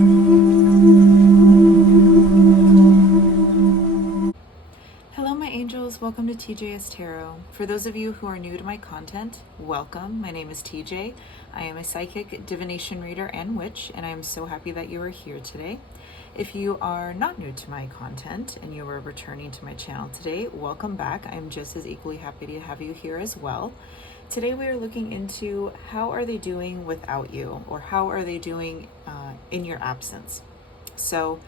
Hello my angels, welcome to TJS Tarot. For those of you who are new to my content, welcome. My name is TJ. I am a psychic, divination reader, and witch, and I am so happy that you are here today. If you are not new to my content and you are returning to my channel today, welcome back. I am just as equally happy to have you here as well. Today we are looking into how are they doing without you, or how are they doing in your absence. So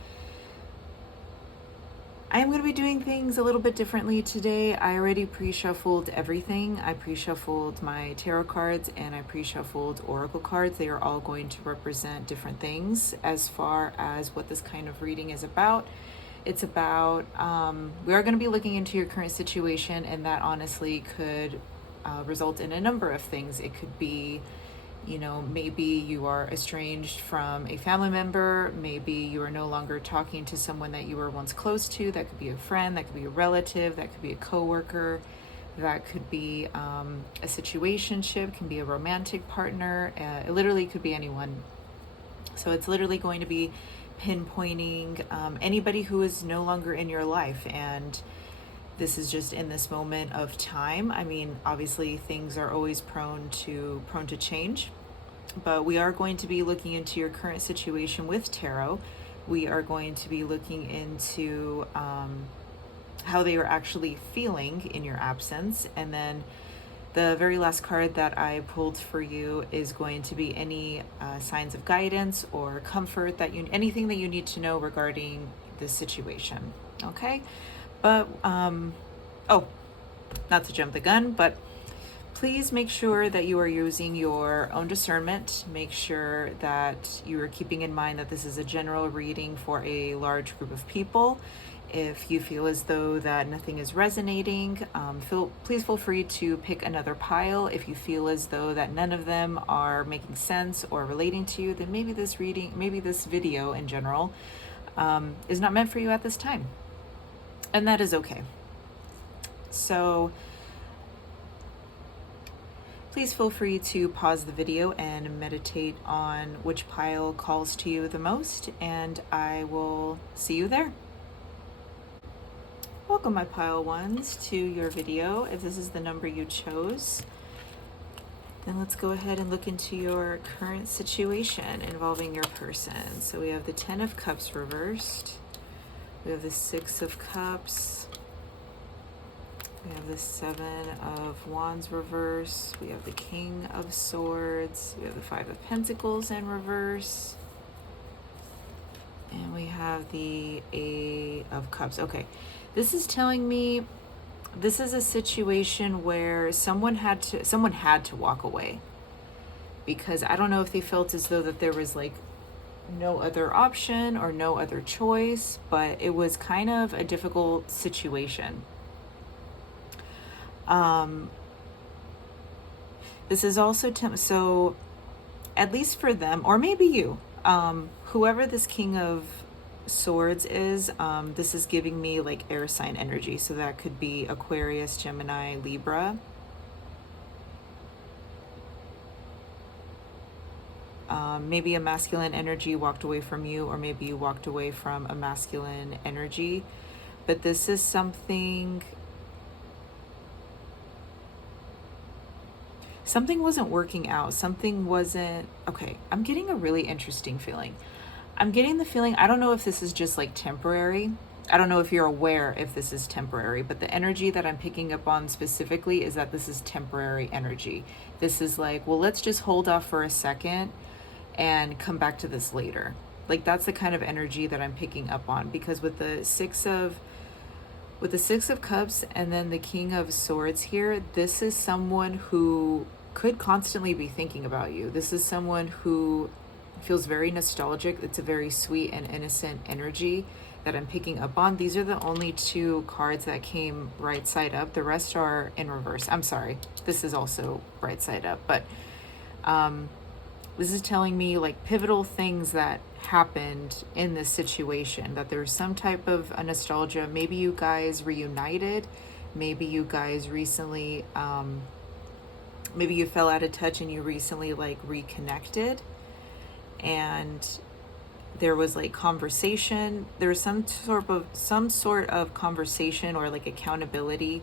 I am going to be doing things a little bit differently today. I already pre-shuffled everything. I pre-shuffled my tarot cards and I pre-shuffled oracle cards. They are all going to represent different things as far as what this kind of reading is about. It's about, we are going to be looking into your current situation, and that honestly could result in a number of things. It could be, you know, maybe you are estranged from a family member. Maybe you are no longer talking to someone that you were once close to. That could be a friend, that could be a relative, that could be a coworker, that could be a situationship, can be a romantic partner. It literally could be anyone. So it's literally going to be pinpointing anybody who is no longer in your life. And this is just in this moment of time. I mean, obviously things are always prone to change, but we are going to be looking into your current situation with tarot. We are going to be looking into how they are actually feeling in your absence. And then the very last card that I pulled for you is going to be any signs of guidance or comfort anything that you need to know regarding this situation. Okay. But, oh, not to jump the gun, but please make sure that you are using your own discernment. Make sure that you are keeping in mind that this is a general reading for a large group of people. If you feel as though that nothing is resonating, please feel free to pick another pile. If you feel as though that none of them are making sense or relating to you, then maybe this video in general, is not meant for you at this time. And that is okay. So please feel free to pause the video and meditate on which pile calls to you the most, and I will see you there. Welcome, my pile ones, to your video. If this is the number you chose, then let's go ahead and look into your current situation involving your person. So we have the 10 of Cups reversed. We have the 6 of Cups. We have the 7 of Wands reverse. We have the King of Swords. We have the 5 of Pentacles in reverse. And we have the 8 of Cups. Okay, this is telling me this is a situation where someone had to walk away, because I don't know if they felt as though that there was like no other option or no other choice, but it was kind of a difficult situation. This is also so at least for them, or maybe you, whoever this King of Swords is, this is giving me like air sign energy. So that could be Aquarius, Gemini, Libra. Maybe a masculine energy walked away from you, or maybe you walked away from a masculine energy. But this is something wasn't working out. Something wasn't, okay, I'm getting a really interesting feeling. I'm getting the feeling, I don't know if this is just like temporary. I don't know if you're aware if this is temporary, but the energy that I'm picking up on specifically is that this is temporary energy. This is like, well, let's just hold off for a second and come back to this later. Like, that's the kind of energy that I'm picking up on, because with the 6 of Cups and then the King of Swords here, this is someone who could constantly be thinking about you. This is someone who feels very nostalgic. It's a very sweet and innocent energy that I'm picking up on. These are the only 2 cards that came right side up. The rest are in reverse. I'm sorry, this is also right side up, but this is telling me like pivotal things that happened in this situation, that there's some type of a nostalgia. Maybe you guys reunited, maybe you guys recently maybe you fell out of touch and you recently like reconnected, and there was like conversation. There was some sort of conversation or like accountability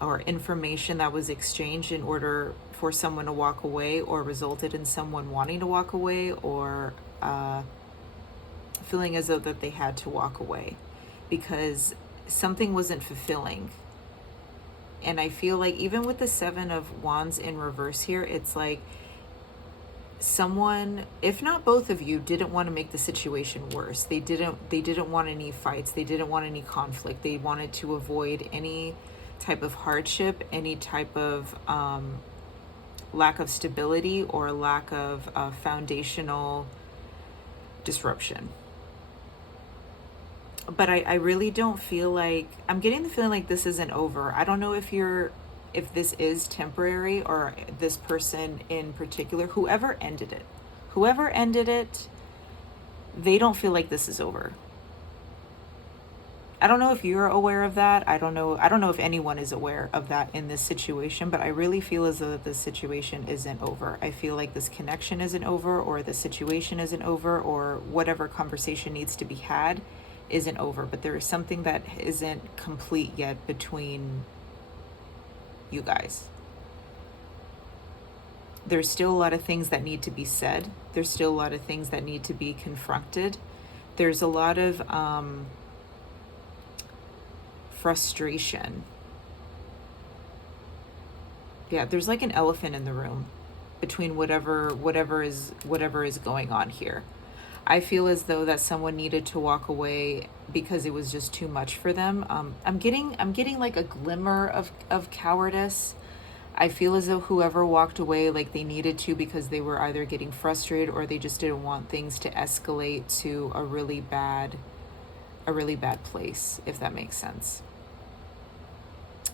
or information that was exchanged in order for someone to walk away, or resulted in someone wanting to walk away, or feeling as though that they had to walk away because something wasn't fulfilling. And I feel like even with the Seven of Wands in reverse here, it's like someone, if not both of you, didn't want to make the situation worse. They didn't want any fights. They didn't want any conflict. They wanted to avoid any type of hardship, any type of lack of stability, or lack of foundational disruption. But I really don't feel like, I'm getting the feeling like this isn't over. I don't know if this is temporary, or this person in particular, whoever ended it, they don't feel like this is over. I don't know if you're aware of that. I don't know if anyone is aware of that in this situation, but I really feel as though this situation isn't over. I feel like this connection isn't over, or the situation isn't over, or whatever conversation needs to be had isn't over, but there is something that isn't complete yet between you guys. There's still a lot of things that need to be said. There's still a lot of things that need to be confronted. There's a lot of frustration. Yeah, there's like an elephant in the room between whatever is going on here. I feel as though that someone needed to walk away because it was just too much for them. I'm getting like a glimmer of cowardice. I feel as though whoever walked away, like they needed to, because they were either getting frustrated, or they just didn't want things to escalate to a really bad place, if that makes sense.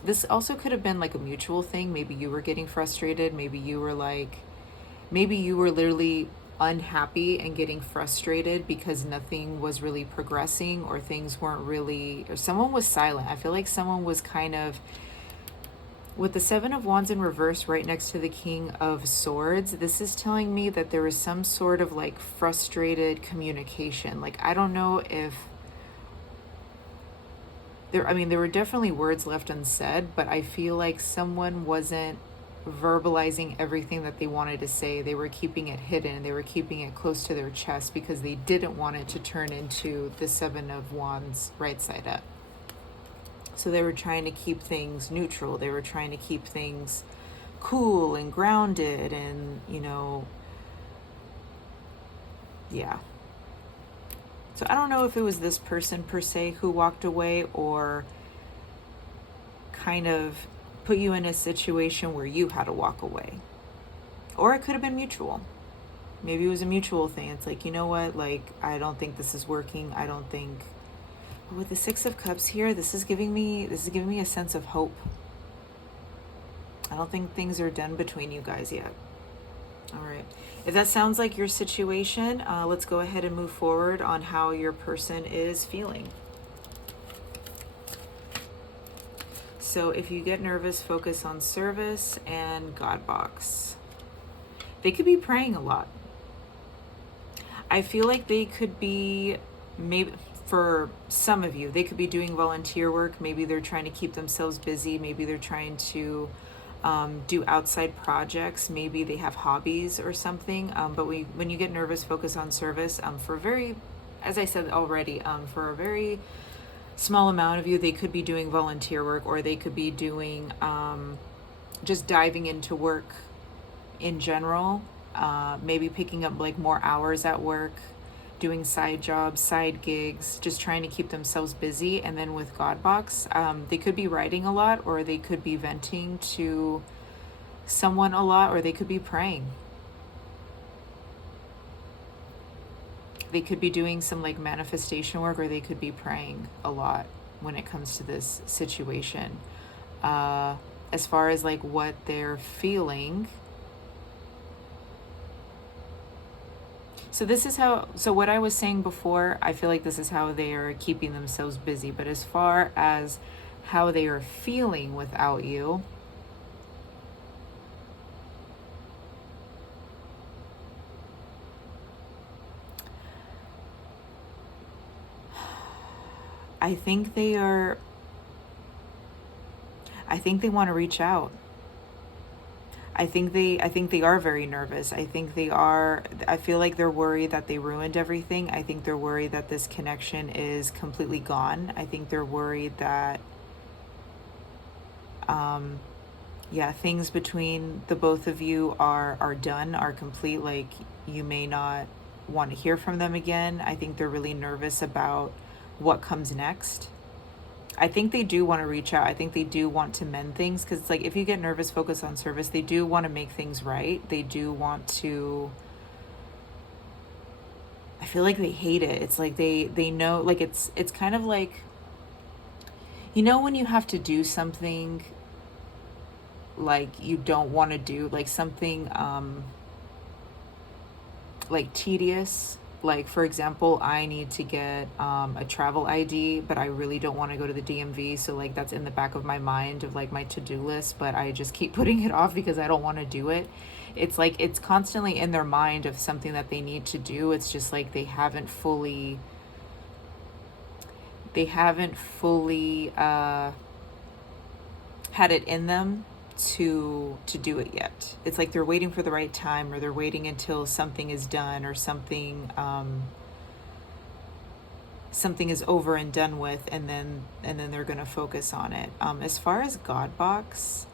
This also could have been like a mutual thing. Maybe you were getting frustrated. Maybe you were literally unhappy and getting frustrated because nothing was really progressing, or things weren't really, or someone was silent. I feel like someone was kind of, with the Seven of Wands in reverse right next to the King of Swords, this is telling me that there was some sort of like frustrated communication. Like, I don't know if there were definitely words left unsaid, but I feel like someone wasn't verbalizing everything that they wanted to say. They were keeping it hidden. They were keeping it close to their chest because they didn't want it to turn into the Seven of Wands right side up. So they were trying to keep things neutral. They were trying to keep things cool and grounded, and yeah. So I don't know if it was this person per se who walked away, or kind of put you in a situation where you had to walk away. Or it could have been mutual. Maybe it was a mutual thing. It's like, you know what, like, I don't think this is working. I don't think, with the Six of Cups here, this is giving me a sense of hope. I don't think things are done between you guys yet. All right. If that sounds like your situation, let's go ahead and move forward on how your person is feeling. So if you get nervous, focus on service and God box. They could be praying a lot. I feel like they could be, maybe for some of you, they could be doing volunteer work. Maybe they're trying to keep themselves busy. Maybe they're trying to do outside projects. Maybe they have hobbies or something. But when you get nervous, focus on service. As I said already, for a very small amount of you, they could be doing volunteer work, or they could be doing just diving into work in general, maybe picking up like more hours at work, doing side jobs, side gigs, just trying to keep themselves busy. And then with God box, they could be writing a lot, or they could be venting to someone a lot, or they could be praying. They could be doing some like manifestation work, or they could be praying a lot when it comes to this situation. As far as like what they're feeling. So what I was saying before, I feel like this is how they are keeping themselves busy. But as far as how they are feeling without you, I think they want to reach out. I think they are very nervous. I feel like they're worried that they ruined everything. I think they're worried that this connection is completely gone. I think they're worried that things between the both of you are done, are complete. Like, you may not want to hear from them again. I think they're really nervous about what comes next. I think they do want to reach out. I think they do want to mend things, because it's like, if you get nervous, focus on service, they do want to make things right. They do want to, I feel like they hate it. It's like they know, like, it's kind of like, when you have to do something like you don't want to do, like something like tedious. Like, for example, I need to get a travel ID, but I really don't want to go to the DMV. So, like, that's in the back of my mind of, like, my to-do list, but I just keep putting it off because I don't want to do it. It's like, it's constantly in their mind of something that they need to do. It's just like they haven't fully had it in them to do it yet. It's like they're waiting for the right time, or they're waiting until something is done, or something is over and done with, and then they're going to focus on it. As far as God box,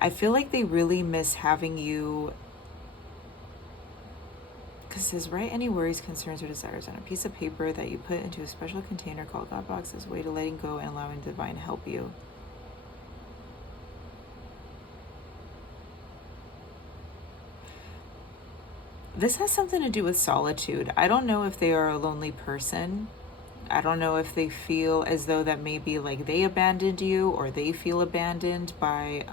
I feel like they really miss having you, because it says, write any worries, concerns, or desires on a piece of paper that you put into a special container called God box as a way to letting go and allowing divine help you. This has something to do with solitude. I don't know if they are a lonely person. I don't know if they feel as though that maybe like they abandoned you, or they feel abandoned by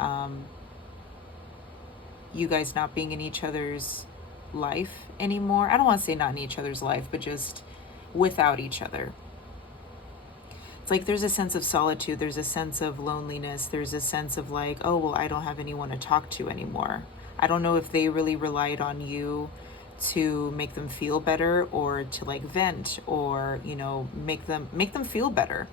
you guys not being in each other's life anymore. I don't want to say not in each other's life, but just without each other. It's like there's a sense of solitude. There's a sense of loneliness. There's a sense of like, oh, well, I don't have anyone to talk to anymore. I don't know if they really relied on you to make them feel better, or to like vent, or make them feel better,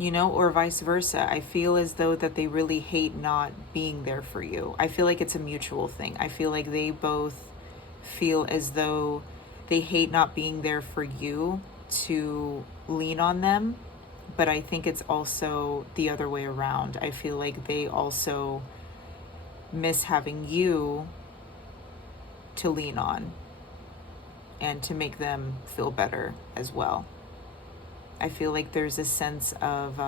or vice versa. I feel as though that they really hate not being there for you. I feel like it's a mutual thing. I feel like they both feel as though they hate not being there for you to lean on them, but I think it's also the other way around. I feel like they also miss having you to lean on and to make them feel better as well. I feel like there's a sense of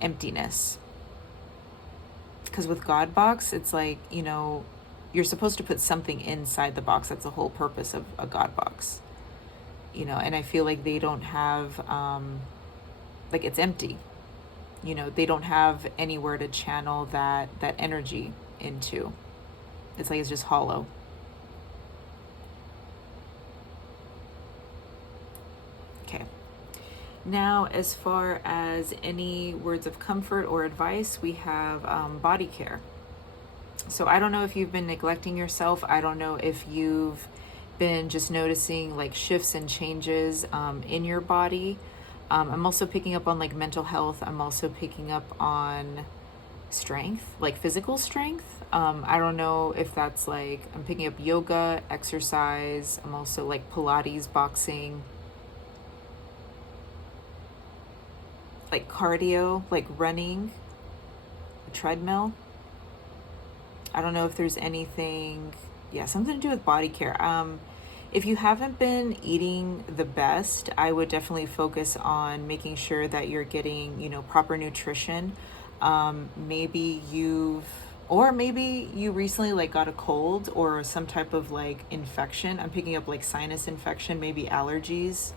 emptiness, because with God box, it's like, you're supposed to put something inside the box. That's the whole purpose of a God box, and I feel like they don't have like, it's empty. They don't have anywhere to channel that energy into. It's like it's just hollow. Okay. Now, as far as any words of comfort or advice, we have body care. So I don't know if you've been neglecting yourself. I don't know if you've been just noticing like shifts and changes in your body. I'm also picking up on like mental health. I'm also picking up on strength, like physical strength. I don't know if that's like, I'm picking up yoga, exercise. I'm also like Pilates, boxing, like cardio, like running, a treadmill. I don't know if there's anything, something to do with body care. If you haven't been eating the best, I would definitely focus on making sure that you're getting, proper nutrition. Maybe you recently like got a cold or some type of like infection. I'm picking up like sinus infection, maybe allergies,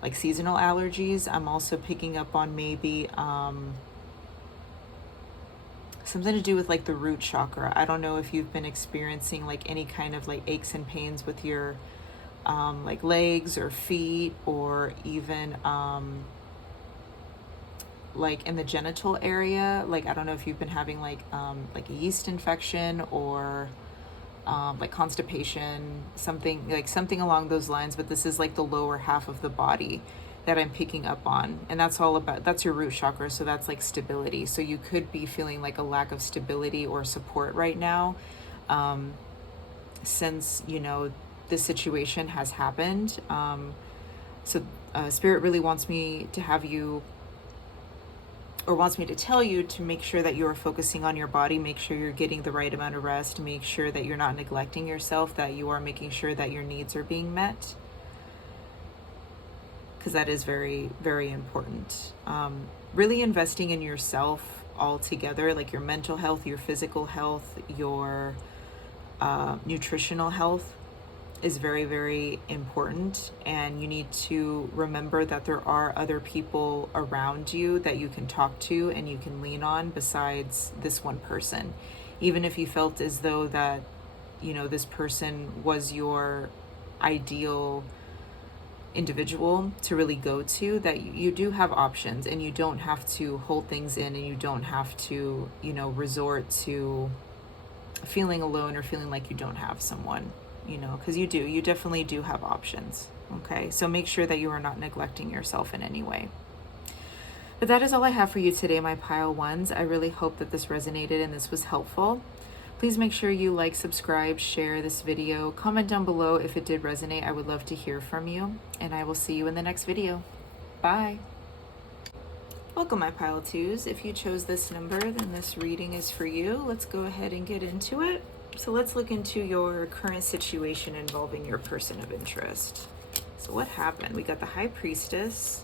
like seasonal allergies. I'm also picking up on maybe something to do with like the root chakra. I don't know if you've been experiencing like any kind of like aches and pains with your like legs or feet, or even like in the genital area. Like, I don't know if you've been having like a yeast infection, or like constipation, something along those lines, but this is like the lower half of the body that I'm picking up on. And that's all about, that's your root chakra. So that's like stability. So you could be feeling like a lack of stability or support right now, since, you know, this situation has happened. So Spirit really wants me to have you, or wants me to tell you to make sure that you are focusing on your body, make sure you're getting the right amount of rest, make sure that you're not neglecting yourself, that you are making sure that your needs are being met. Because that is very, very important. Really investing in yourself altogether, like your mental health, your physical health, your nutritional health is very, very important. And you need to remember that there are other people around you that you can talk to and you can lean on besides this one person. Even if you felt as though that, you know, this person was your ideal individual to really go to, that you do have options, and you don't have to hold things in, and you don't have to, you know, resort to feeling alone or feeling like you don't have someone, you know, because you definitely do have options. Okay, so make sure that you are not neglecting yourself in any way. But that is all I have for you today, my pile ones. I really hope that this resonated and this was helpful. Please make sure you like, subscribe, share this video, comment down below if it did resonate. I would love to hear from you, and I will see you in the next video. Bye. Welcome, my pile twos. If you chose this number, then this reading is for you. Let's go ahead and get into it. So let's look into your current situation involving your person of interest. So what happened? We got the High Priestess.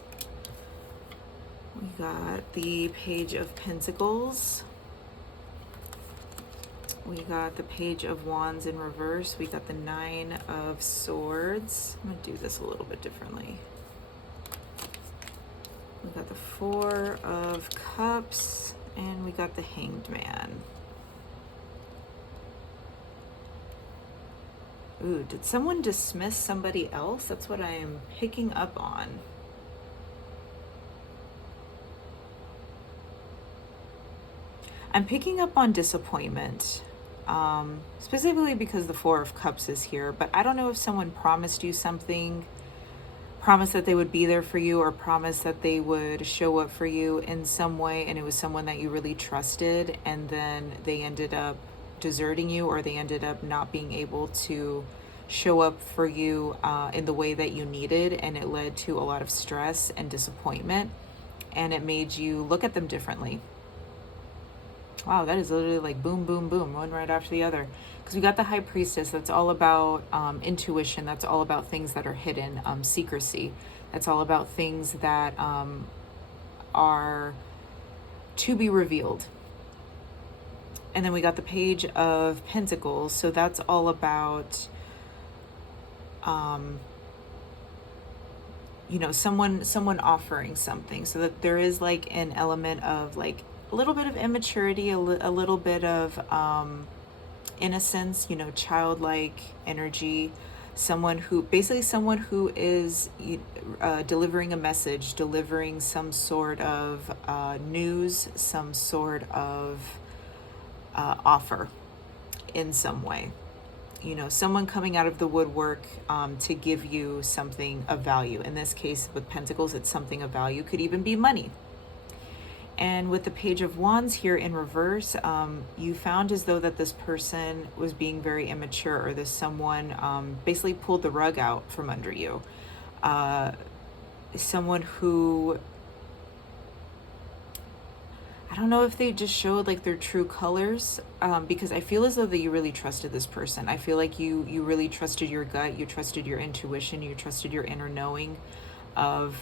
We got the Page of Pentacles. We got the Page of Wands in reverse. We got the Nine of Swords. I'm going to do this a little bit differently. We got the Four of Cups, and we got the Hanged Man. Ooh, did someone dismiss somebody else? That's what I am picking up on. I'm picking up on disappointment. Specifically because the Four of Cups is here, but I don't know if someone promised you something, promised that they would be there for you, or promised that they would show up for you in some way, and it was someone that you really trusted, and then they ended up deserting you, or they ended up not being able to show up for you in the way that you needed, and it led to a lot of stress and disappointment, and it made you look at them differently. Wow, that is literally like boom, boom, boom, one right after the other. Because we got the High Priestess, that's all about intuition, that's all about things that are hidden, secrecy. That's all about things that are to be revealed. And then we got the Page of Pentacles, so that's all about, you know, someone offering something. So that there is like an element of like a little bit of immaturity, a little bit of innocence, you know, childlike energy. Someone who is delivering a message, delivering some sort of news, some sort of offer in some way. You know, someone coming out of the woodwork to give you something of value. In this case, with Pentacles, it's something of value. Could even be money. And with the Page of Wands here in reverse, you found as though that this person was being very immature, or this someone basically pulled the rug out from under you. Someone who, I don't know if they just showed like their true colors, because I feel as though that you really trusted this person. I feel like you really trusted your gut, you trusted your intuition, you trusted your inner knowing of,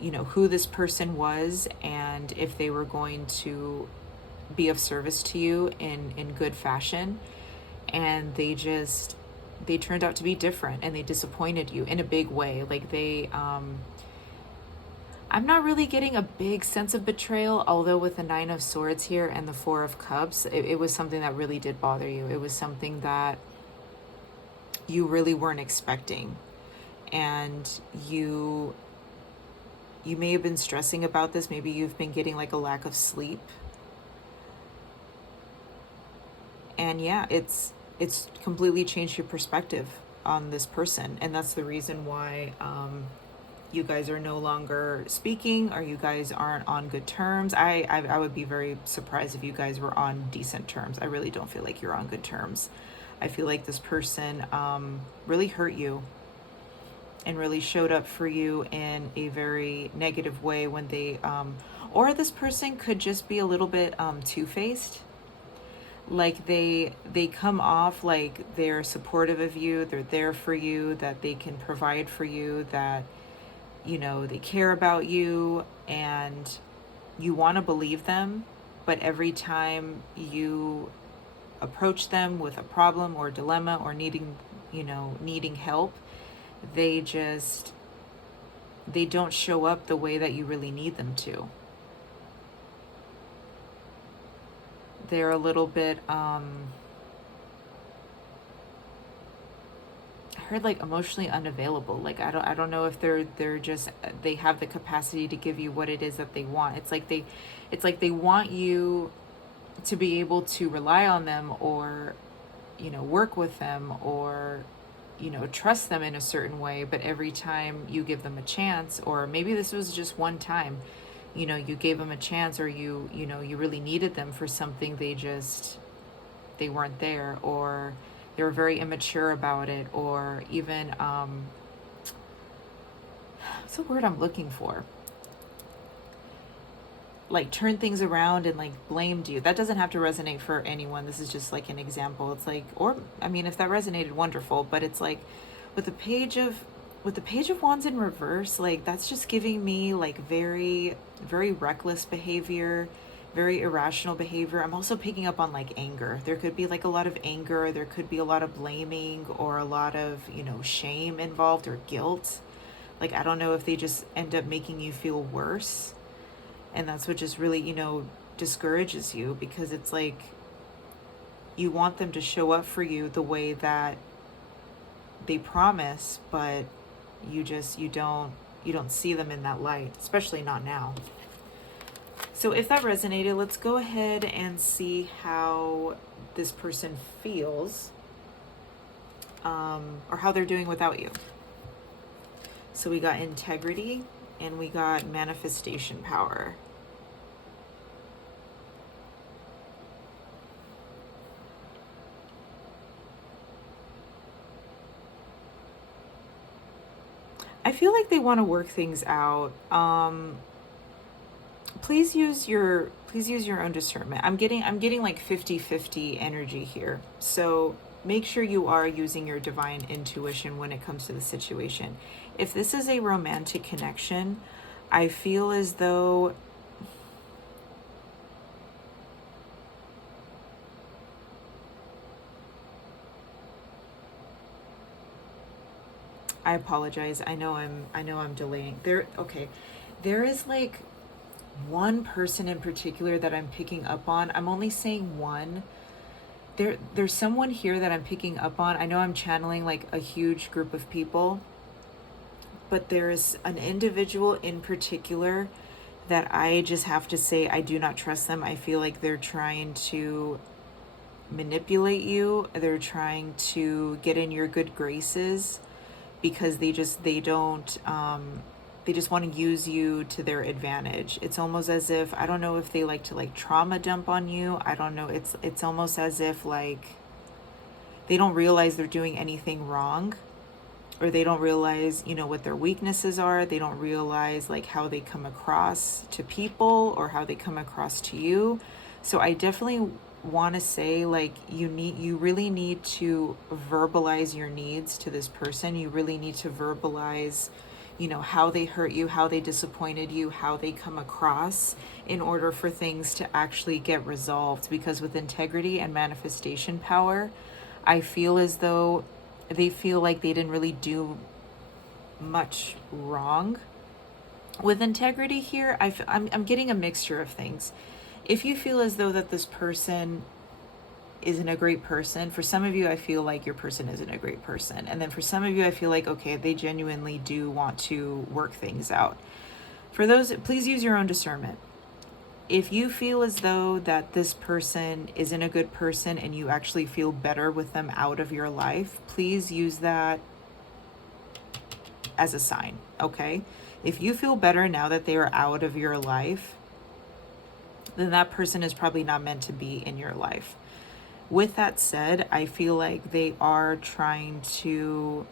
you know, who this person was, and if they were going to be of service to you in good fashion. And they turned out to be different, and they disappointed you in a big way. Like I'm not really getting a big sense of betrayal, although with the Nine of Swords here and the Four of Cups, it was something that really did bother you. It was something that you really weren't expecting, and you may have been stressing about this. Maybe you've been getting like a lack of sleep. And yeah, it's completely changed your perspective on this person, and that's the reason why you guys are no longer speaking, or you guys aren't on good terms. I would be very surprised if you guys were on decent terms. I really don't feel like you're on good terms. I feel like this person really hurt you and really showed up for you in a very negative way when they, or this person could just be a little bit two-faced. Like they come off like they're supportive of you, they're there for you, that they can provide for you, that, you know, they care about you, and you want to believe them, but every time you approach them with a problem or dilemma or needing help, they don't show up the way that you really need them to. They're a little bit I heard like emotionally unavailable. Like I don't know if they're just, they have the capacity to give you what it is that they want. It's like they want you to be able to rely on them, or work with them, or trust them in a certain way, but every time you give them a chance, or maybe this was just one time, you gave them a chance, or you really needed them for something, they weren't there, or they were very immature about it, or even what's the word I'm looking for? Like turn things around and like blamed you. That doesn't have to resonate for anyone. This is just like an example. It's like, or I mean, if that resonated, wonderful. But it's like with the Page of Wands in reverse, like that's just giving me like very, very reckless behavior, very irrational behavior. I'm also picking up on like anger. There could be like a lot of anger. There could be a lot of blaming, or a lot of, shame involved, or guilt. Like, I don't know if they just end up making you feel worse. And that's what just really, discourages you, because it's like you want them to show up for you the way that they promise, but you don't see them in that light, especially not now. So if that resonated, let's go ahead and see how this person feels, or how they're doing without you. So we got integrity, and we got manifestation power. I feel like they want to work things out. Please use your own discernment. I'm getting like 50-50 energy here. So make sure you are using your divine intuition when it comes to the situation. If this is a romantic connection, I feel as though I apologize. I know I'm delaying. There is like one person in particular that I'm picking up on. I'm only saying one. There's someone here that I'm picking up on. I know I'm channeling like a huge group of people, but there's an individual in particular that I just have to say I do not trust them. I feel like they're trying to manipulate you. They're trying to get in your good graces, because they just want to use you to their advantage. It's almost as if, I don't know if they like to like trauma dump on you. I don't know. It's almost as if like they don't realize they're doing anything wrong, or they don't realize, what their weaknesses are. They don't realize like how they come across to people, or how they come across to you. So I definitely want to say, like, you really need to verbalize your needs to this person. You really need to verbalize, how they hurt you, how they disappointed you, how they come across, in order for things to actually get resolved. Because with integrity and manifestation power, I feel as though they feel like they didn't really do much wrong. With integrity here, I'm getting a mixture of things. If you feel as though that this person isn't a great person, for some of you, I feel like your person isn't a great person. And then for some of you, I feel like, okay, they genuinely do want to work things out. For those, please use your own discernment. if you feel as though that this person isn't a good person and you actually feel better with them out of your life, please use that as a sign, okay? If you feel better now that they are out of your life, then that person is probably not meant to be in your life. With that said, I feel like they are trying to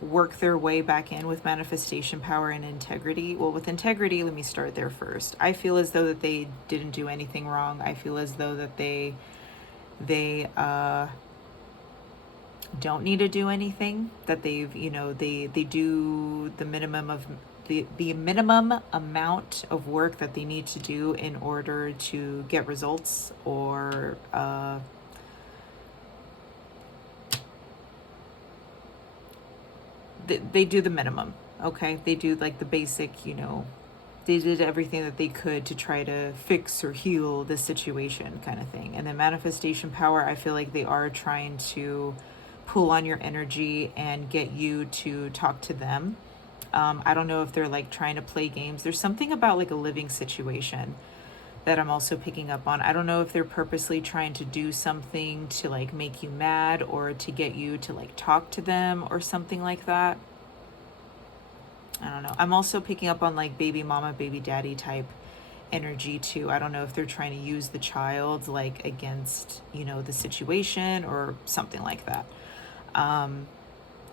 work their way back in with manifestation power and integrity. Well, with integrity, let me start there first. I feel as though that they didn't do anything wrong. I feel as though that they don't need to do anything, that they've, they do the minimum of the minimum amount of work that they need to do in order to get results, or they do the minimum, okay? They do like the basic, they did everything that they could to try to fix or heal the situation kind of thing. And then manifestation power, I feel like they are trying to pull on your energy and get you to talk to them. I don't know if they're like trying to play games. There's something about like a living situation that I'm also picking up on. I don't know if they're purposely trying to do something to like make you mad or to get you to like talk to them or something like that. I don't know. I'm also picking up on like baby mama, baby daddy type energy too. I don't know if they're trying to use the child like against, the situation or something like that.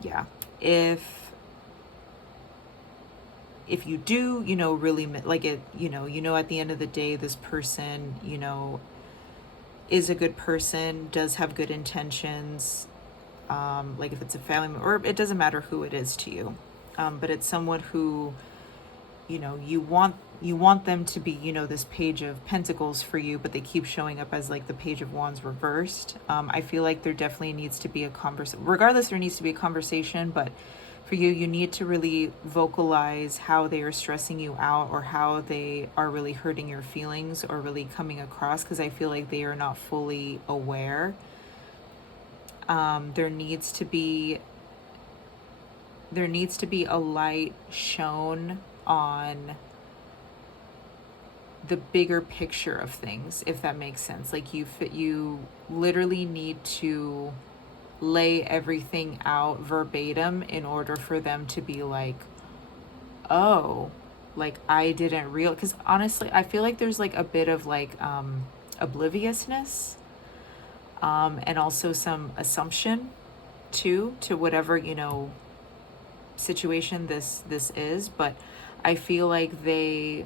Yeah. If you do, really like it, at the end of the day, this person, is a good person, does have good intentions. Like if it's a family member, or it doesn't matter who it is to you. But it's someone who, you want them to be, this page of pentacles for you, but they keep showing up as like the page of wands reversed. I feel like there definitely needs to be a conversation. Regardless, there needs to be a conversation, but for you, you need to really vocalize how they are stressing you out or how they are really hurting your feelings or really coming across, because I feel like they are not fully aware. There needs to be a light shown on the bigger picture of things, if that makes sense. Like you literally need to lay everything out verbatim in order for them to be like, oh, like I didn't because honestly, I feel like there's like a bit of like obliviousness, and also some assumption too, to whatever, situation this is. But I feel like they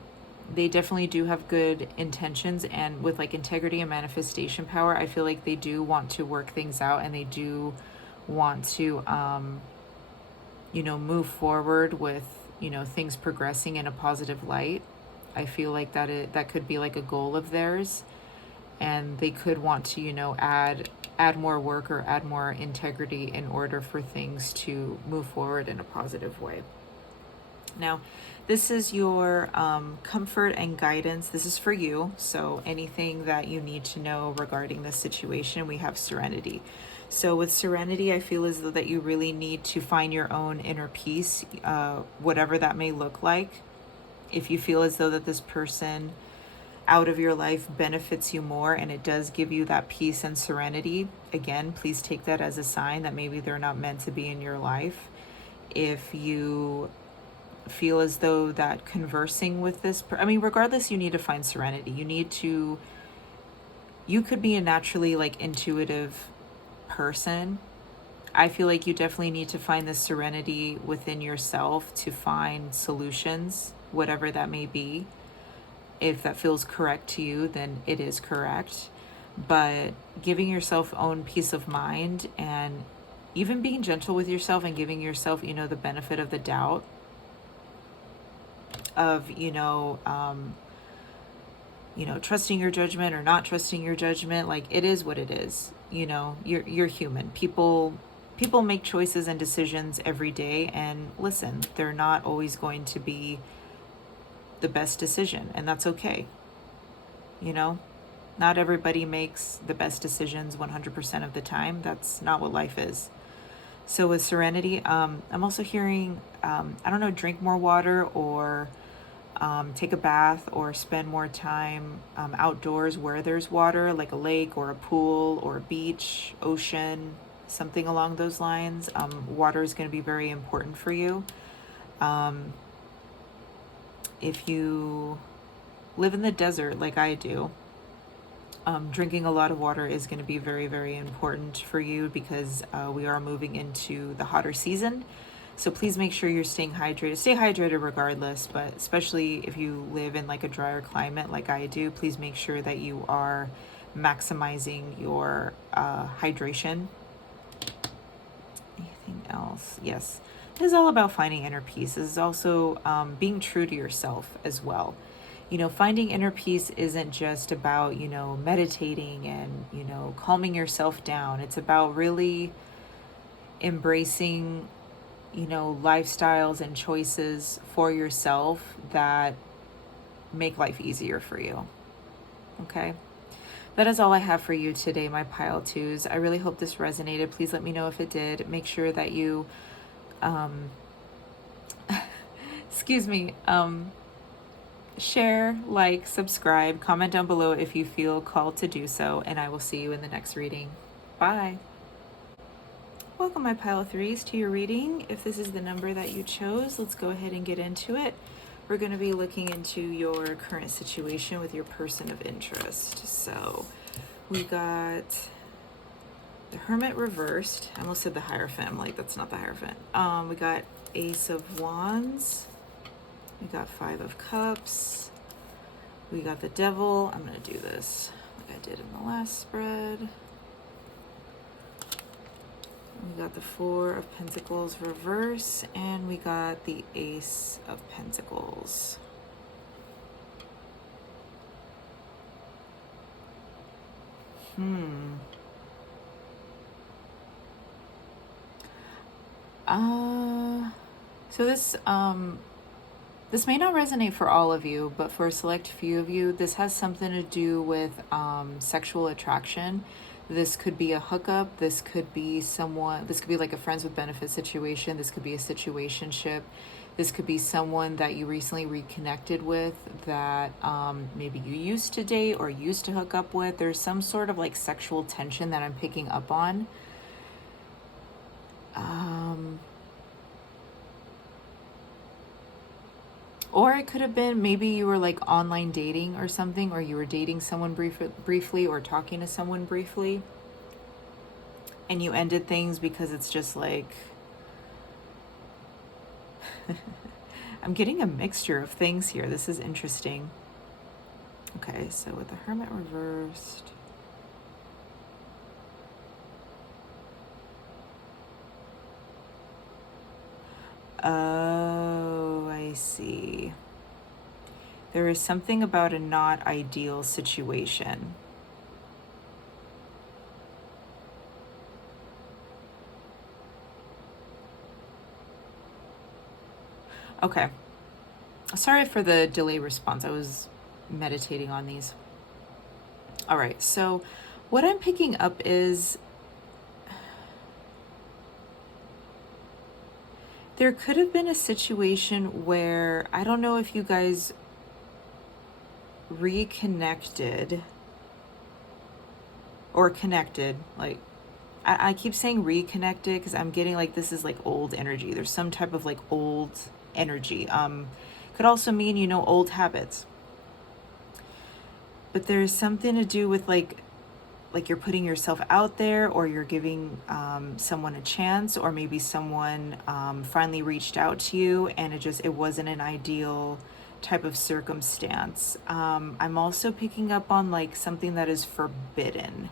definitely do have good intentions, and with like integrity and manifestation power, I feel like they do want to work things out, and they do want to move forward with things progressing in a positive light. I feel like that could be like a goal of theirs, and they could want to add more work or add more integrity in order for things to move forward in a positive way. Now, this is your comfort and guidance. This is for you. So anything that you need to know regarding this situation, we have serenity. So with serenity, I feel as though that you really need to find your own inner peace, whatever that may look like. If you feel as though that this person out of your life benefits you more and it does give you that peace and serenity, again, please take that as a sign that maybe they're not meant to be in your life. If you feel as though that conversing with this regardless, you need to find serenity. You could be a naturally like intuitive person. I feel like you definitely need to find the serenity within yourself to find solutions, whatever that may be. If that feels correct to you, then it is correct. But giving yourself own peace of mind, and even being gentle with yourself and giving yourself, the benefit of the doubt of, trusting your judgment or not trusting your judgment. Like, it is what it is. You're human. People make choices and decisions every day, and listen, they're not always going to be the best decision, and that's okay. Not everybody makes the best decisions 100% of the time. That's not what life is. So with serenity, I'm also hearing, drink more water, or take a bath or spend more time outdoors where there's water, like a lake or a pool or a beach, ocean, something along those lines. Water is going to be very important for you. If you live in the desert like I do, drinking a lot of water is going to be very, very important for you because we are moving into the hotter season. So please make sure you're staying hydrated. Stay hydrated regardless, but especially if you live in like a drier climate like I do, please make sure that you are maximizing your hydration. Anything else? Yes. This is all about finding inner peace. This is also being true to yourself as well. You know, finding inner peace isn't just about, you know, meditating and, you know, calming yourself down. It's about really embracing, you know, lifestyles and choices for yourself that make life easier for you. Okay? That is all I have for you today, my pile twos. I really hope this resonated. Please let me know if it did. Make sure that you, excuse me, share, like, subscribe, comment down below if you feel called to do so, and I will see you in the next reading. Bye. Welcome, my pile threes, to your reading. If this is the number that you chose, let's go ahead and get into it. We're going to be looking into your current situation with your person of interest. So we got the Hermit reversed. I almost said the Hierophant. I'm like, that's not the Hierophant. We got Ace of Wands. We got Five of Cups. We got the Devil. I'm going to do this like I did in the last spread. We got the Four of Pentacles reverse, and we got the Ace of Pentacles. So this may not resonate for all of you, but for a select few of you, this has something to do with sexual attraction. This could be a hookup. This could be someone, this could be like a friends with benefits situation. This could be a situationship. This could be someone that you recently reconnected with that maybe you used to date or used to hook up with. There's some sort of like sexual tension that I'm picking up on. Or it could have been maybe you were like online dating or something, or you were dating someone briefly or talking to someone briefly, and you ended things because it's just like, I'm getting a mixture of things here. This is interesting. Okay, so with the Hermit reversed, oh, I see. There is something about a not ideal situation. Okay. Sorry for the delay response. I was meditating on these. All right, so what I'm picking up is there could have been a situation where, I don't know if you guys reconnected or connected. Like, I keep saying reconnected because I'm getting like this is like old energy. There's some type of like old energy. Could also mean, you know, old habits. But there's something to do with like you're putting yourself out there, or you're giving someone a chance, or maybe someone finally reached out to you and it wasn't an ideal type of circumstance. I'm also picking up on like something that is forbidden.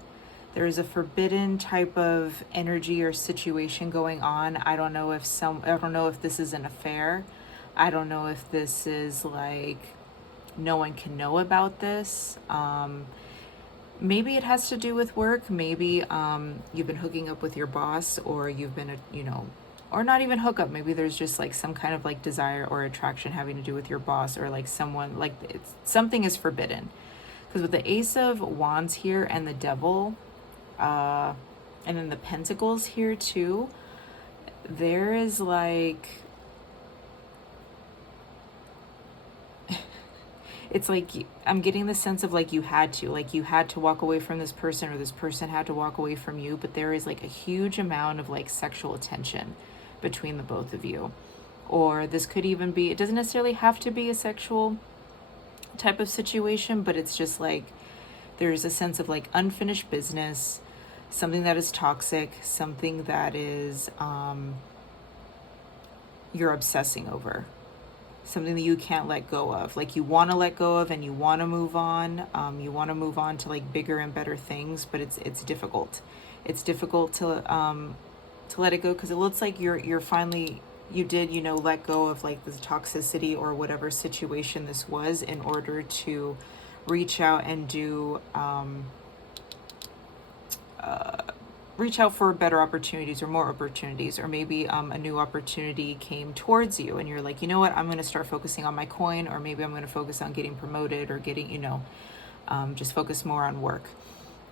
There is a forbidden type of energy or situation going on. I don't know if this is an affair. I don't know if this is like no one can know about this. Maybe it has to do with work. Maybe you've been hooking up with your boss, or you've been, or not even hook up. Maybe there's just like some kind of like desire or attraction having to do with your boss, or like someone, like something is forbidden. Because with the Ace of Wands here and the Devil, and then the Pentacles here too, there is like, it's like I'm getting the sense of like you had to walk away from this person, or this person had to walk away from you, but there is like a huge amount of like sexual tension between the both of you. Or this could even be, it doesn't necessarily have to be a sexual type of situation, but it's just like there's a sense of like unfinished business, something that is toxic, something that is you're obsessing over, something that you can't let go of. Like you want to let go of and you want to move on. You want to move on to like bigger and better things, but it's difficult. It's difficult to let it go, because it looks like you're finally, you did, you know, let go of like this toxicity or whatever situation this was, in order to reach out and do reach out for better opportunities or more opportunities, or maybe a new opportunity came towards you and you're like, you know what, I'm going to start focusing on my coin, or maybe I'm going to focus on getting promoted, or getting, you know, just focus more on work.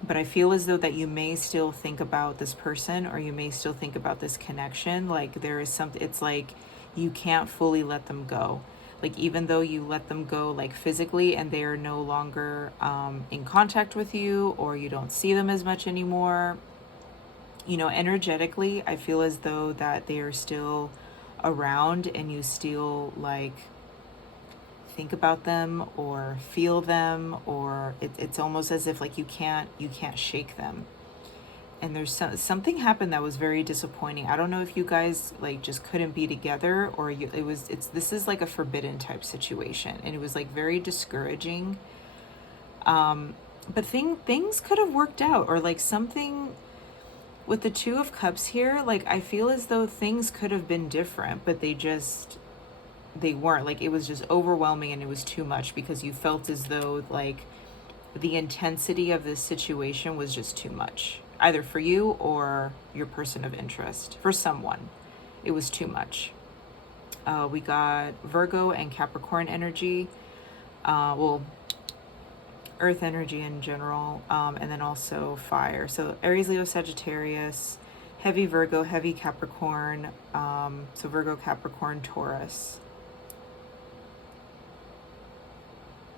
But I feel as though that you may still think about this person, or you may still think about this connection. Like there is something, it's like you can't fully let them go. Like even though you let them go like physically, and they are no longer in contact with you, or you don't see them as much anymore, you know, energetically, I feel as though that they are still around, and you still like think about them or feel them, or it's almost as if like you can't shake them. And there's something happened that was very disappointing. I don't know if you guys like just couldn't be together, or this is like a forbidden type situation, and it was like very discouraging. But things could have worked out, or like something with the Two of Cups here. Like I feel as though things could have been different, but they weren't. Like it was just overwhelming, and it was too much, because you felt as though like the intensity of this situation was just too much, either for you or your person of interest. For someone, it was too much. We got Virgo and Capricorn energy, well, earth energy in general, and then also fire. So Aries, Leo, Sagittarius, heavy Virgo, heavy Capricorn, so Virgo, Capricorn, Taurus.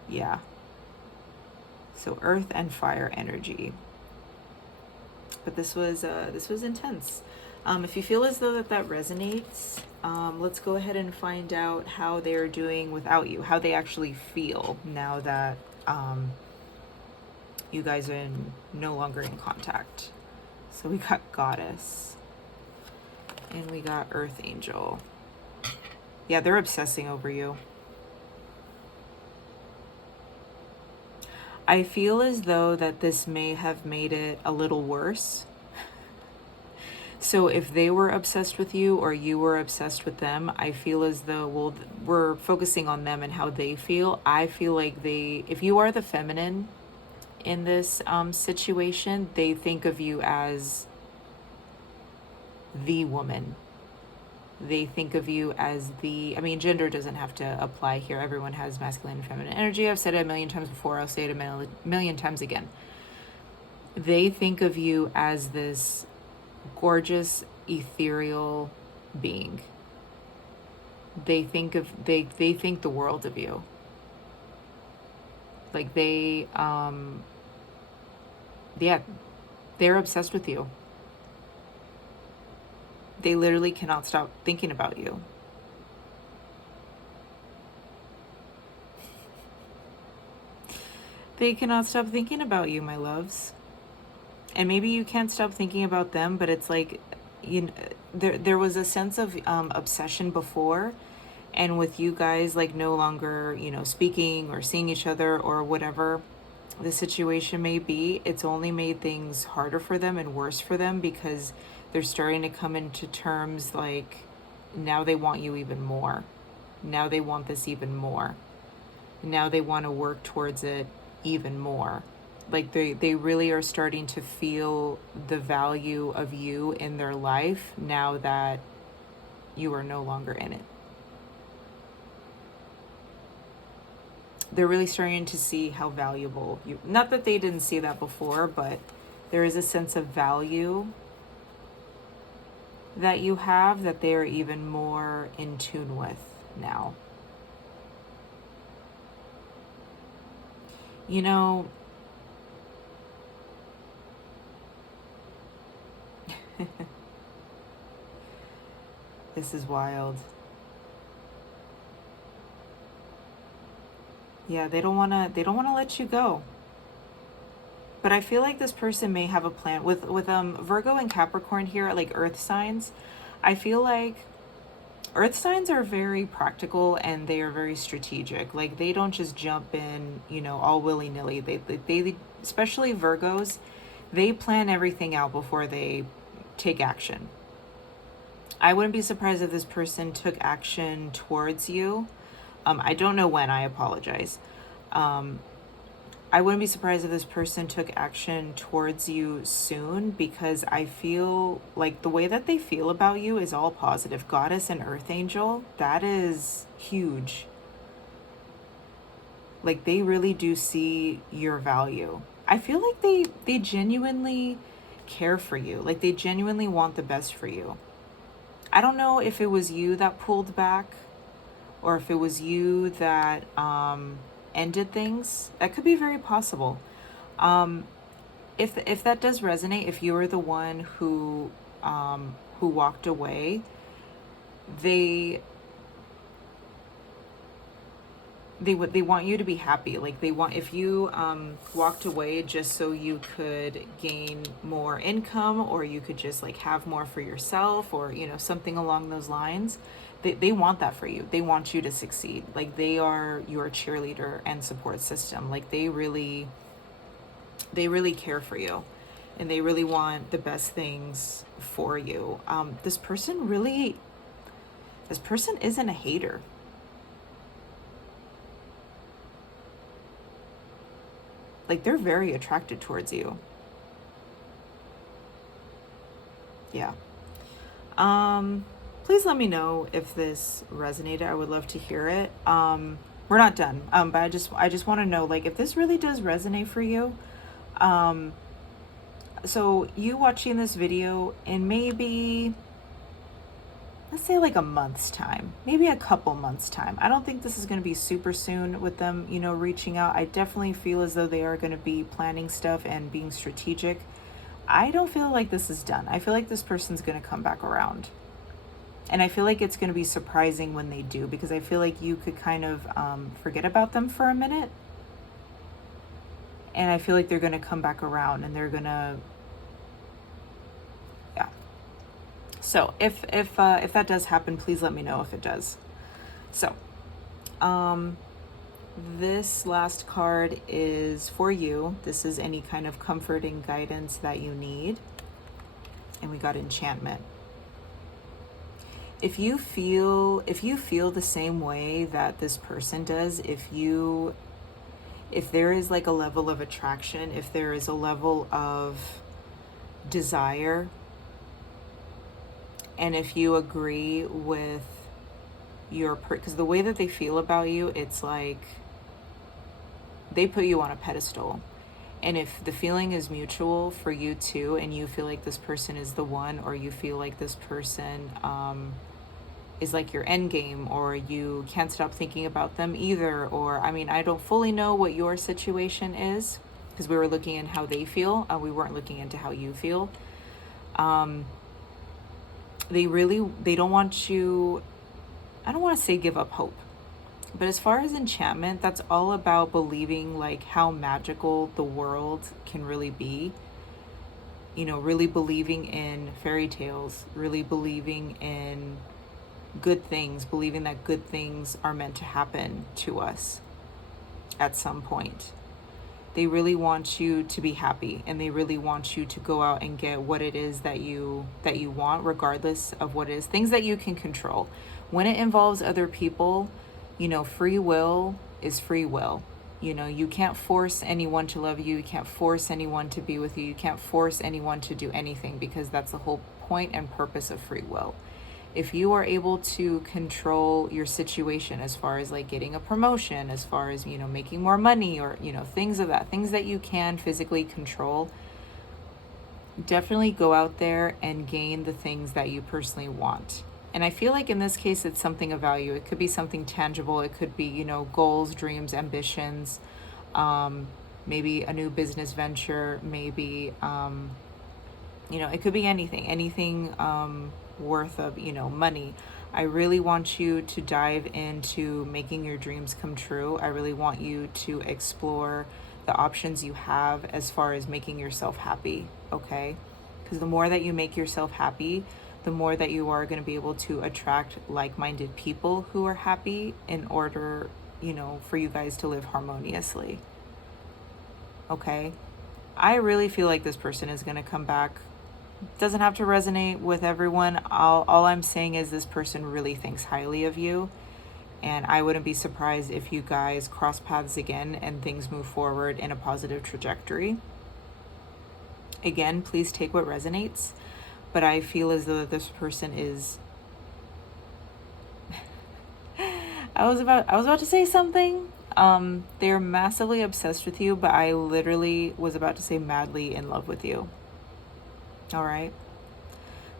Yeah. So earth and fire energy. But this was intense. If you feel as though that resonates, let's go ahead and find out how they're doing without you, how they actually feel now that you guys are no longer in contact. So we got Goddess, and we got Earth Angel. Yeah, they're obsessing over you. I feel as though that this may have made it a little worse. So if they were obsessed with you, or you were obsessed with them, I feel as though, well, we're focusing on them and how they feel. I feel like if you are the feminine in this situation, they think of you as the woman. They think of you as gender doesn't have to apply here. Everyone has masculine and feminine energy. I've said it a million times before. I'll say it a million times again. They think of you as this gorgeous, ethereal being. They think the world of you. Like they're obsessed with you. They literally cannot stop thinking about you. They cannot stop thinking about you, my loves. And maybe you can't stop thinking about them, but it's like, there was a sense of obsession before, and with you guys like no longer, speaking or seeing each other or whatever the situation may be, it's only made things harder for them and worse for them, because they're starting to come into terms like now they want you even more. Now they want this even more. Now they want to work towards it even more. Like they really are starting to feel the value of you in their life now that you are no longer in it. They're really starting to see how valuable you, not that they didn't see that before, but there is a sense of value that you have that they're even more in tune with now. You know, this is wild. Yeah, they don't wanna let you go. But I feel like this person may have a plan with Virgo and Capricorn here, like earth signs. I feel like earth signs are very practical and they are very strategic. Like they don't just jump in, all willy-nilly. They especially Virgos, they plan everything out before they take action. I wouldn't be surprised if this person took action towards you. I don't know when, I apologize. I wouldn't be surprised if this person took action towards you soon, because I feel like the way that they feel about you is all positive. Goddess and Earth Angel, that is huge. Like they really do see your value. I feel like they genuinely care for you. Like they genuinely want the best for you. I don't know if it was you that pulled back or if it was you that ended things. That could be very possible. If that does resonate, if you were the one who walked away, they want you to be happy. Like they want, if you walked away just so you could gain more income, or you could just like have more for yourself, or something along those lines, they want that for you. They want you to succeed. Like they are your cheerleader and support system. Like they really care for you, and they really want the best things for you. This person isn't a hater. Like they're very attracted towards you. Yeah. Please let me know if this resonated. I would love to hear it. We're not done. But I just want to know, like, if this really does resonate for you. So you watching this video in maybe, let's say like a month's time, maybe a couple months' time. I don't think this is going to be super soon with them, reaching out. I definitely feel as though they are going to be planning stuff and being strategic. I don't feel like this is done. I feel like this person's going to come back around. And I feel like it's going to be surprising when they do, because I feel like you could kind of forget about them for a minute. And I feel like they're going to come back around, and they're going to, yeah. So if that does happen, please let me know if it does. So, this last card is for you. This is any kind of comfort and guidance that you need. And we got enchantment. If you feel the same way that this person does, if there is like a level of attraction, if there is a level of desire, and if you agree with because the way that they feel about you, it's like they put you on a pedestal. And if the feeling is mutual for you too, and you feel like this person is the one, or you feel like this person is like your end game, or you can't stop thinking about them either, or I don't fully know what your situation is, because we were looking at how they feel. We weren't looking into how you feel. They don't want you, I don't want to say give up hope, but as far as enchantment, that's all about believing like how magical the world can really be. Really believing in fairy tales, really believing in good things, believing that good things are meant to happen to us at some point. They really want you to be happy, and they really want you to go out and get what it is that you want, regardless of what it is, things that you can control. When it involves other people, free will is free will. You can't force anyone to love you. You can't force anyone to be with you. You can't force anyone to do anything, because that's the whole point and purpose of free will. If you are able to control your situation, as far as like getting a promotion, as far as, making more money, or, things that you can physically control, definitely go out there and gain the things that you personally want. And I feel like in this case, it's something of value. It could be something tangible. It could be, goals, dreams, ambitions. maybe a new business venture, maybe, it could be anything worth of, money. I really want you to dive into making your dreams come true. I really want you to explore the options you have as far as making yourself happy, okay? Because the more that you make yourself happy, the more that you are going to be able to attract like-minded people who are happy in order, for you guys to live harmoniously, okay? I really feel like this person is going to come back. Doesn't have to resonate with everyone. All I'm saying is this person really thinks highly of you, and I wouldn't be surprised if you guys cross paths again and things move forward in a positive trajectory. Again, please take what resonates, but I feel as though this person is I was about to say something. They're massively obsessed with you, but I literally was about to say madly in love with you. All right.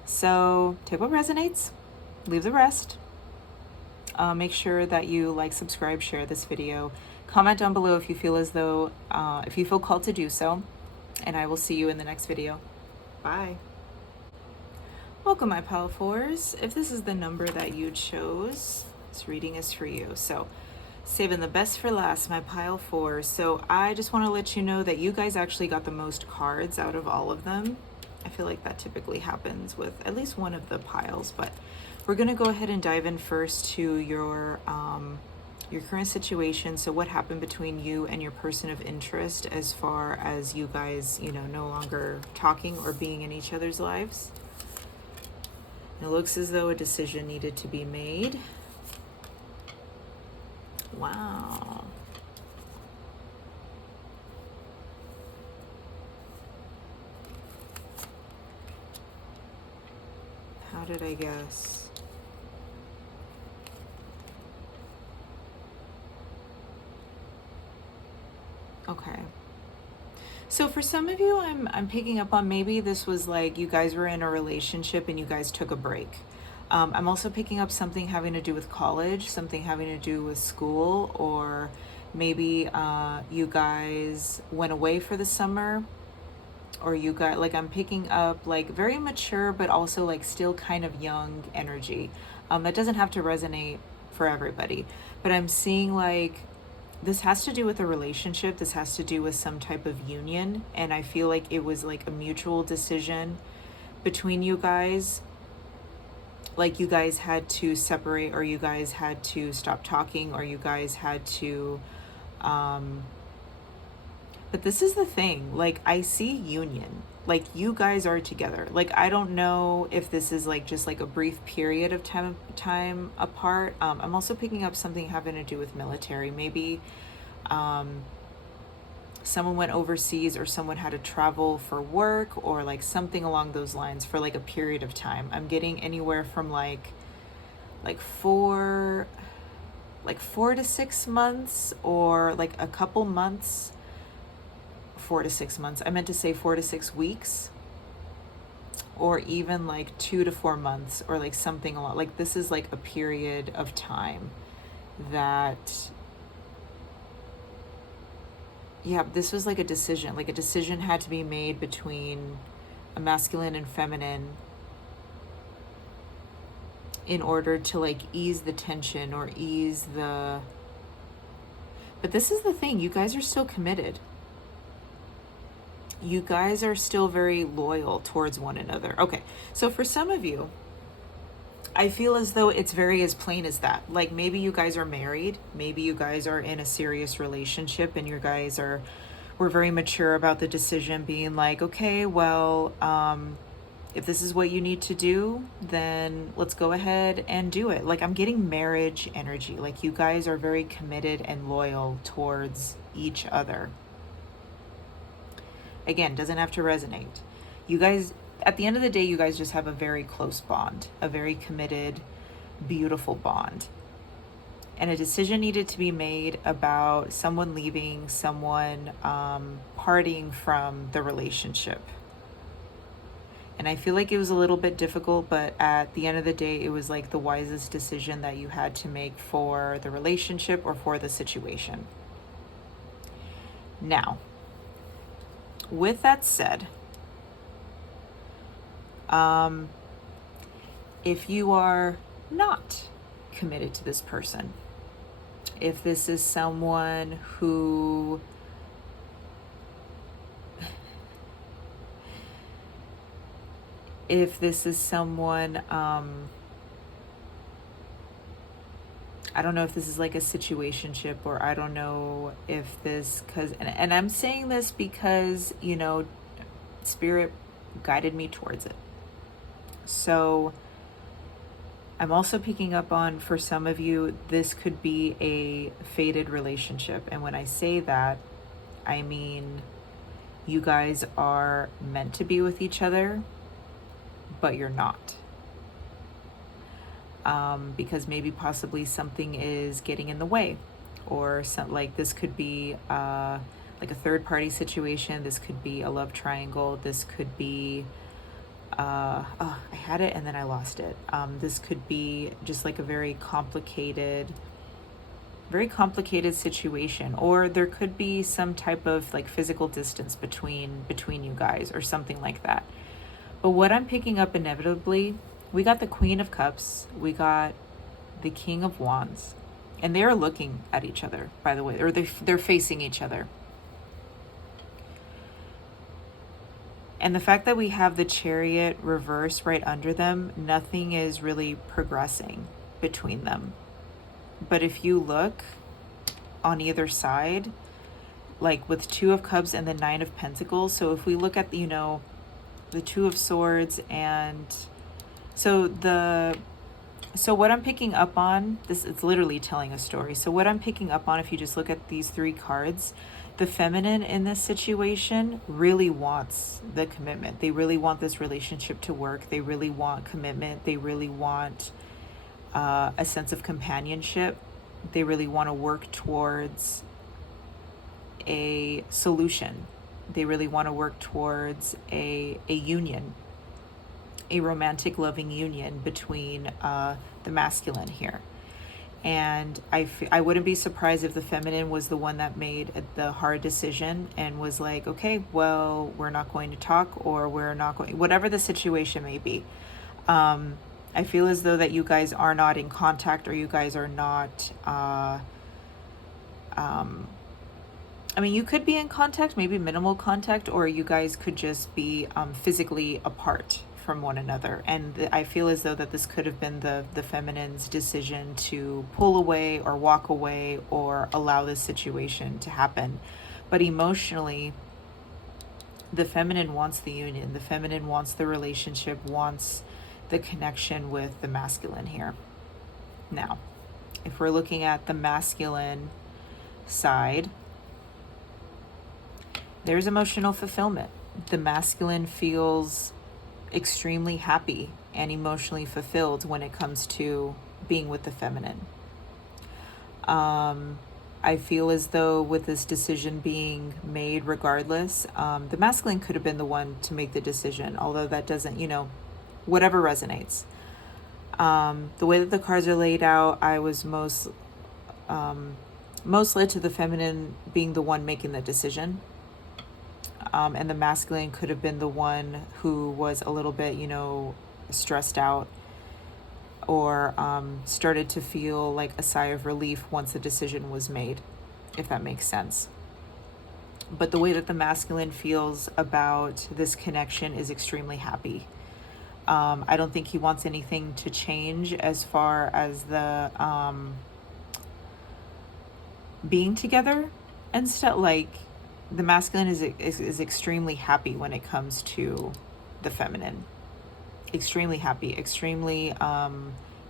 So take what resonates, leave the rest. Make sure that you like, subscribe, share this video. Comment down below if you feel as though, if you feel called to do so. And I will see you in the next video. Bye. Welcome, my pile fours. If this is the number that you chose, this reading is for you. So saving the best for last, my pile fours. So I just want to let you know that you guys actually got the most cards out of all of them. I feel like that typically happens with at least one of the piles, but we're going to go ahead and dive in first to your current situation. So what happened between you and your person of interest as far as you guys, no longer talking or being in each other's lives. It looks as though a decision needed to be made. Wow. How did I guess? Okay. So for some of you, I'm picking up on maybe this was like you guys were in a relationship and you guys took a break. I'm also picking up something having to do with college, something having to do with school, or maybe you guys went away for the summer, or you got, like, I'm picking up like very mature but also like still kind of young energy. That doesn't have to resonate for everybody, but I'm seeing like this has to do with a relationship. This has to do with some type of union, and I feel like it was like a mutual decision between you guys. Like you guys had to separate, or you guys had to stop talking, or you guys had to but this is the thing, like I see union, like you guys are together. Like I don't know if this is like just like a brief period of time apart. I'm also picking up something having to do with military. Maybe someone went overseas, or someone had to travel for work, or like something along those lines for like a period of time. I'm getting anywhere from like 4 to 6 months, or like a couple months. 4 to 6 months. I meant to say 4 to 6 weeks, or even like 2 to 4 months, or like something along. Like this is like a period of time that, yeah, this was like a decision. Like a decision had to be made between a masculine and feminine in order to like ease the tension or ease the. But this is the thing. You guys are still committed. You guys are still very loyal towards one another. Okay, so for some of you, I feel as though it's very as plain as that. Like maybe you guys are married, maybe you guys are in a serious relationship, and you guys were very mature about the decision, being like, okay, well, if this is what you need to do, then let's go ahead and do it. Like I'm getting marriage energy. Like you guys are very committed and loyal towards each other. Again, doesn't have to resonate. You guys, at the end of the day, you guys just have a very close bond, a very committed, beautiful bond. And a decision needed to be made about someone leaving, someone parting from the relationship. And I feel like it was a little bit difficult, but at the end of the day, it was like the wisest decision that you had to make for the relationship or for the situation. Now, with that said, if you are not committed to this person, if this is someone who if this is someone, I don't know if this is like a situationship, or I don't know if this, and I'm saying this because, Spirit guided me towards it. So I'm also picking up on, for some of you, this could be a fated relationship. And when I say that, I mean you guys are meant to be with each other, but you're not. Because maybe possibly something is getting in the way, or like this could be like a third party situation. This could be a love triangle. This could be I had it and then I lost it. This could be just like a very complicated situation, or there could be some type of like physical distance between you guys, or something like that. But what I'm picking up inevitably, we got the Queen of Cups, we got the King of Wands, and they're looking at each other, by the way, or they're facing each other. And the fact that we have the Chariot reverse right under them, nothing is really progressing between them. But if you look on either side, like with Two of Cups and the Nine of Pentacles, so if we look at, the Two of Swords, and so what I'm picking up on, it's literally telling a story. So what I'm picking up on, if you just look at these three cards, the feminine in this situation really wants the commitment. They really want this relationship to work. They really want commitment. They really want a sense of companionship. They really want to work towards a solution. They really want to work towards a union, a romantic, loving union between the masculine here. And I wouldn't be surprised if the feminine was the one that made the hard decision and was like, okay, well, we're not going to talk, or we're not going, whatever the situation may be. I feel as though that you guys are not in contact, or you guys are not, I mean, you could be in contact, maybe minimal contact, or you guys could just be physically apart from one another. And I feel as though that this could have been the feminine's decision to pull away or walk away or allow this situation to happen. But emotionally, the feminine wants the union. The feminine wants the relationship, wants the connection with the masculine here. Now, if we're looking at the masculine side, there's emotional fulfillment. The masculine feels extremely happy and emotionally fulfilled when it comes to being with the feminine. I feel as though with this decision being made regardless, the masculine could have been the one to make the decision, although that doesn't, whatever resonates. The way that the cards are laid out, I was most led to the feminine being the one making the decision. And the masculine could have been the one who was a little bit, stressed out, or started to feel like a sigh of relief once the decision was made, if that makes sense. But the way that the masculine feels about this connection is extremely happy. I don't think he wants anything to change as far as the being together and stuff. Like, the masculine is extremely happy when it comes to the feminine. Extremely happy, extremely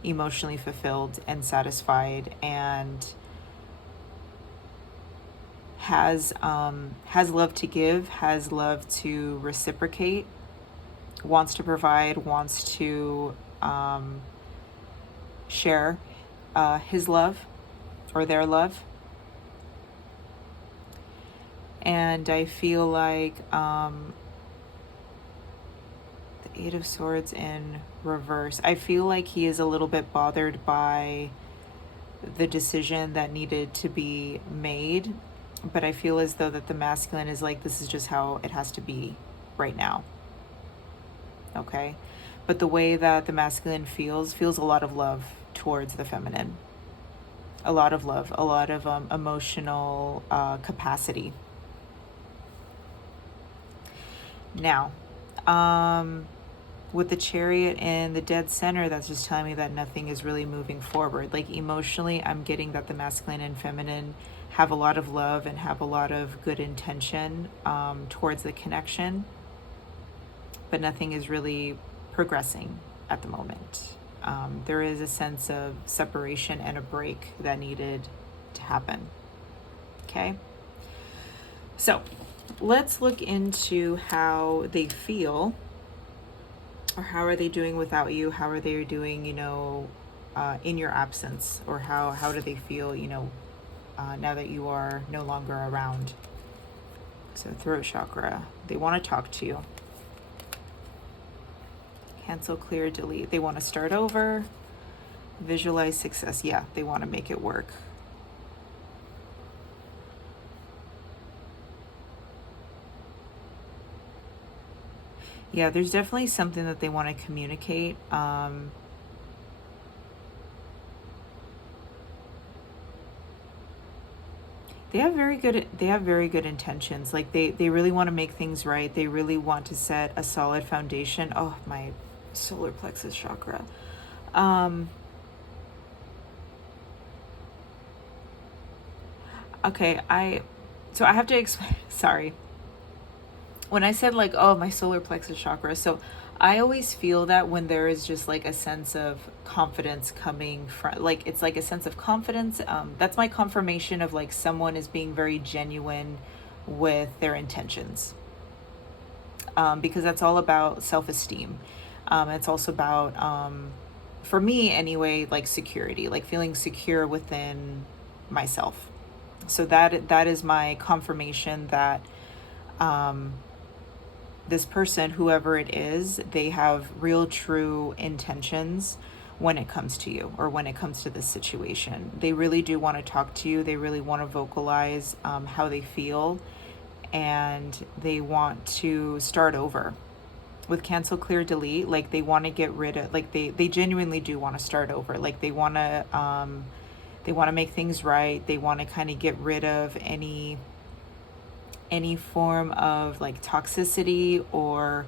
emotionally fulfilled and satisfied, and has love to give, has love to reciprocate, wants to provide, wants to share his love or their love. And I feel like the Eight of Swords in reverse, I feel like he is a little bit bothered by the decision that needed to be made. but I feel as though that the masculine is like, this is just how it has to be right now. Okay? But the way that the masculine feels a lot of love towards the feminine. A lot of love, a lot of emotional capacity. Now, with the Chariot and the dead center, that's just telling me that nothing is really moving forward. Like emotionally, I'm getting that the masculine and feminine have a lot of love and have a lot of good intention towards the connection, but nothing is really progressing at the moment. There is a sense of separation and a break that needed to happen. Okay? So let's look into how they feel, or how are they doing without you? How are they doing, in your absence? Or how do they feel, now that you are no longer around? So throat chakra, they want to talk to you. Cancel, clear, delete. They want to start over. Visualize success. Yeah, they want to make it work. Yeah, there's definitely something that they want to communicate. They have very good intentions. Like they really want to make things right. They really want to set a solid foundation. Oh, my solar plexus chakra. Okay, I have to explain. Sorry. When I said like, oh, my solar plexus chakra, so I always feel that when there is just like a sense of confidence coming from, like, it's like a sense of confidence. That's my confirmation of like someone is being very genuine with their intentions. Because that's all about self-esteem. It's also about, for me anyway, like security, like feeling secure within myself. So that is my confirmation that, this person, whoever it is, they have real true intentions when it comes to you, or when it comes to this situation. They really do want to talk to you. They really want to vocalize how they feel, and they want to start over. With cancel, clear, delete, like they want to get rid of, like they genuinely do want to start over. Like they want to make things right. They want to kind of get rid of any form of like toxicity, or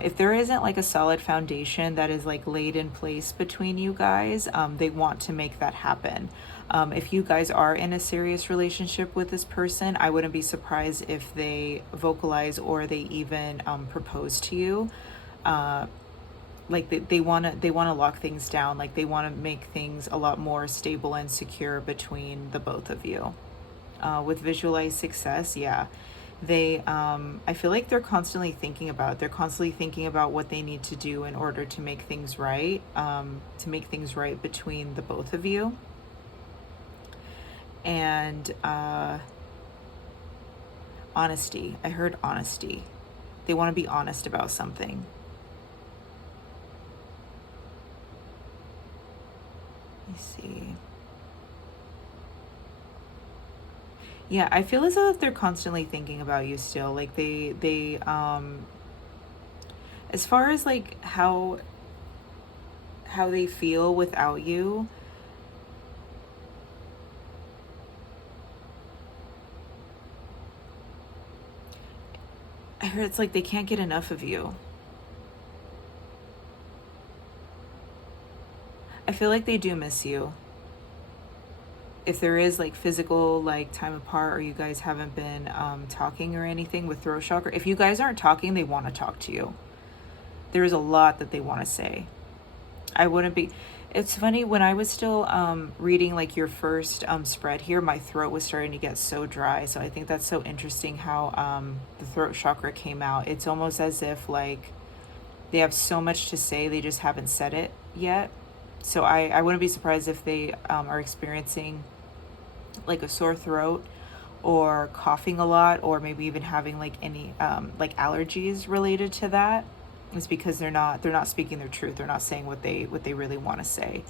if there isn't like a solid foundation that is like laid in place between you guys, they want to make that happen. If you guys are in a serious relationship with this person, I wouldn't be surprised if they vocalize or they even propose to you. Like they want to lock things down. Like they want to make things a lot more stable and secure between the both of you. With visualize success, yeah, they I feel like they're constantly thinking about what they need to do in order to make things right, between the both of you. And honesty, I heard honesty. They want to be honest about something. Let me see. Yeah, I feel as though they're constantly thinking about you still. Like they as far as like how they feel without you, I heard it's like they can't get enough of you. I feel like they do miss you. If there is like physical like time apart, or you guys haven't been talking or anything with throat chakra, if you guys aren't talking, they want to talk to you. There is a lot that they want to say. It's funny, when I was still reading like your first spread here, my throat was starting to get so dry. So I think that's so interesting how the throat chakra came out. It's almost as if like they have so much to say, they just haven't said it yet. So I wouldn't be surprised if they are experiencing like a sore throat, or coughing a lot, or maybe even having like any like allergies related to that. It's because they're not speaking their truth. They're not saying what they really want to say.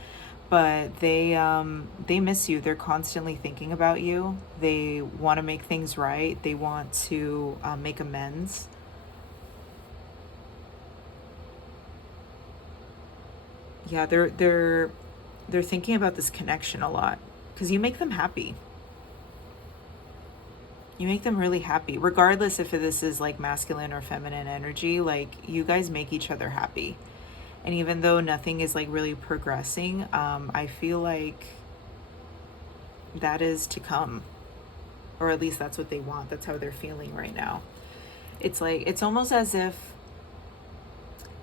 but they miss you. They're constantly thinking about you. They want to make things right. They want to make amends. Yeah, they're thinking about this connection a lot because you make them happy. You make them really happy, regardless if this is like masculine or feminine energy. Like, you guys make each other happy. And even though nothing is like really progressing, I feel like that is to come, or at least that's what they want. That's how they're feeling right now. It's like, it's almost as if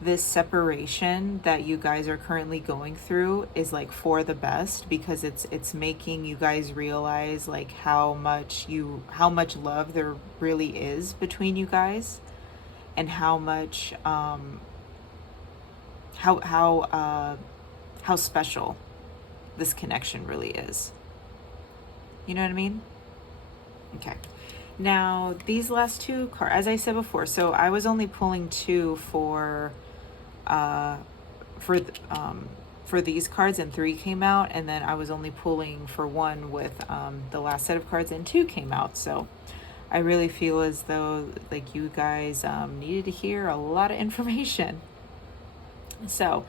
this separation that you guys are currently going through is like for the best, because it's making you guys realize like how much love there really is between you guys, and how much how special this connection really is. You know what I mean? Okay. Now, these last two cards, as I said before, so I was only pulling two for these cards, and three came out, and then I was only pulling for one with the last set of cards, and two came out. So I really feel as though like you guys needed to hear a lot of information. So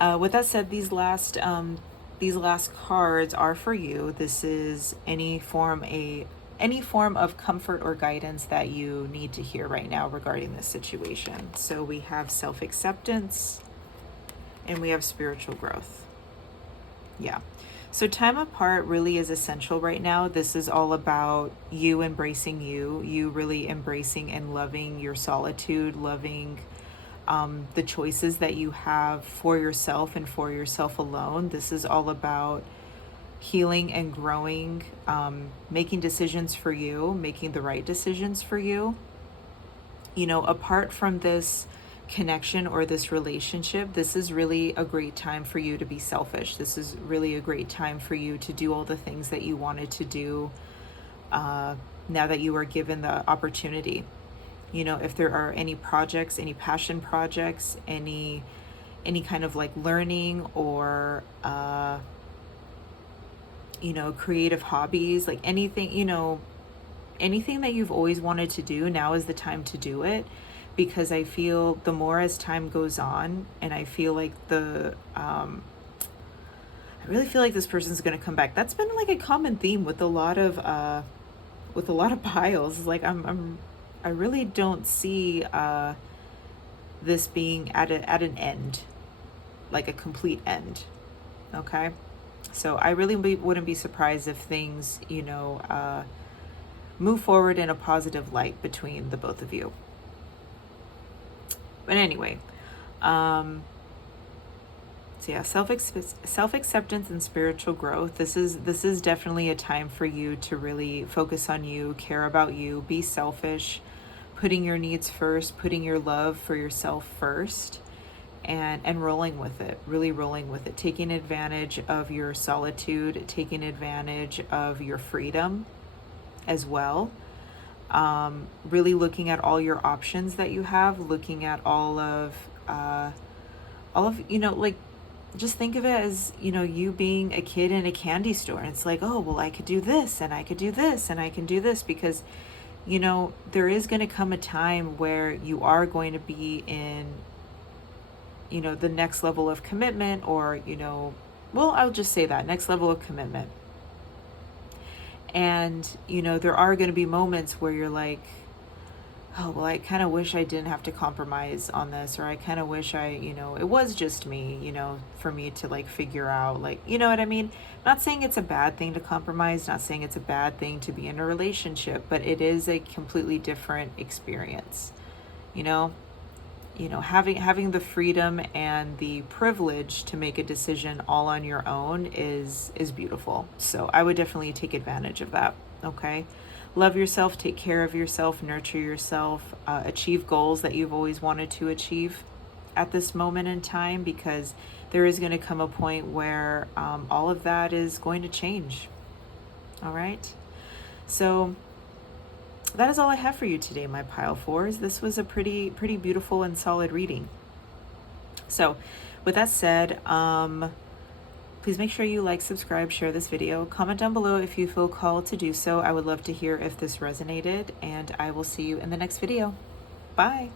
with that said, these last cards are for you. This is any form of comfort or guidance that you need to hear right now regarding this situation. So we have self-acceptance and we have spiritual growth. Yeah. So time apart really is essential right now. This is all about you embracing you really embracing and loving your solitude, loving the choices that you have for yourself and for yourself alone. This is all about healing and growing, making decisions for you, making the right decisions for you. You know, apart from this connection or this relationship, this is really a great time for you to be selfish. This is really a great time for you to do all the things that you wanted to do now that you are given the opportunity. You know, if there are any projects, any passion projects, any kind of like learning or you know, creative hobbies, like anything, you know, anything that you've always wanted to do, now is the time to do it. Because I feel the more as time goes on, and I feel like I really feel like this person's going to come back. That's been like a common theme with a lot of piles. Like I really don't see this being at an end, like a complete end. Okay, so I really wouldn't be surprised if things, you know, move forward in a positive light between the both of you. But anyway, so yeah, self-acceptance and spiritual growth. This is definitely a time for you to really focus on you, care about you, be selfish, putting your needs first, putting your love for yourself first, and rolling with it, really rolling with it, taking advantage of your solitude, taking advantage of your freedom as well. Really looking at all your options that you have, looking at all of, you know, like, just think of it as, you know, you being a kid in a candy store. And it's like, oh, well, I could do this, and I could do this, and I can do this, because, you know, there is going to come a time where you are going to be in, you know, the next level of commitment, or, you know, well, I'll just say that, next level of commitment. And, you know, there are going to be moments where you're like, oh, well, I kind of wish I didn't have to compromise on this, or I kind of wish you know, it was just me, you know, for me to like figure out, like, you know what I mean? Not saying it's a bad thing to compromise, not saying it's a bad thing to be in a relationship, but it is a completely different experience, you know? You know, having the freedom and the privilege to make a decision all on your own is beautiful. So I would definitely take advantage of that. Okay, love yourself, take care of yourself, nurture yourself, achieve goals that you've always wanted to achieve at this moment in time, because there is going to come a point where all of that is going to change. All right, so that is all I have for you today, my pile fours. This was a pretty beautiful and solid reading. So with that said, Please make sure you like, subscribe, share this video. Comment down below if you feel called to do so. I would love to hear if this resonated, and I will see you in the next video. Bye.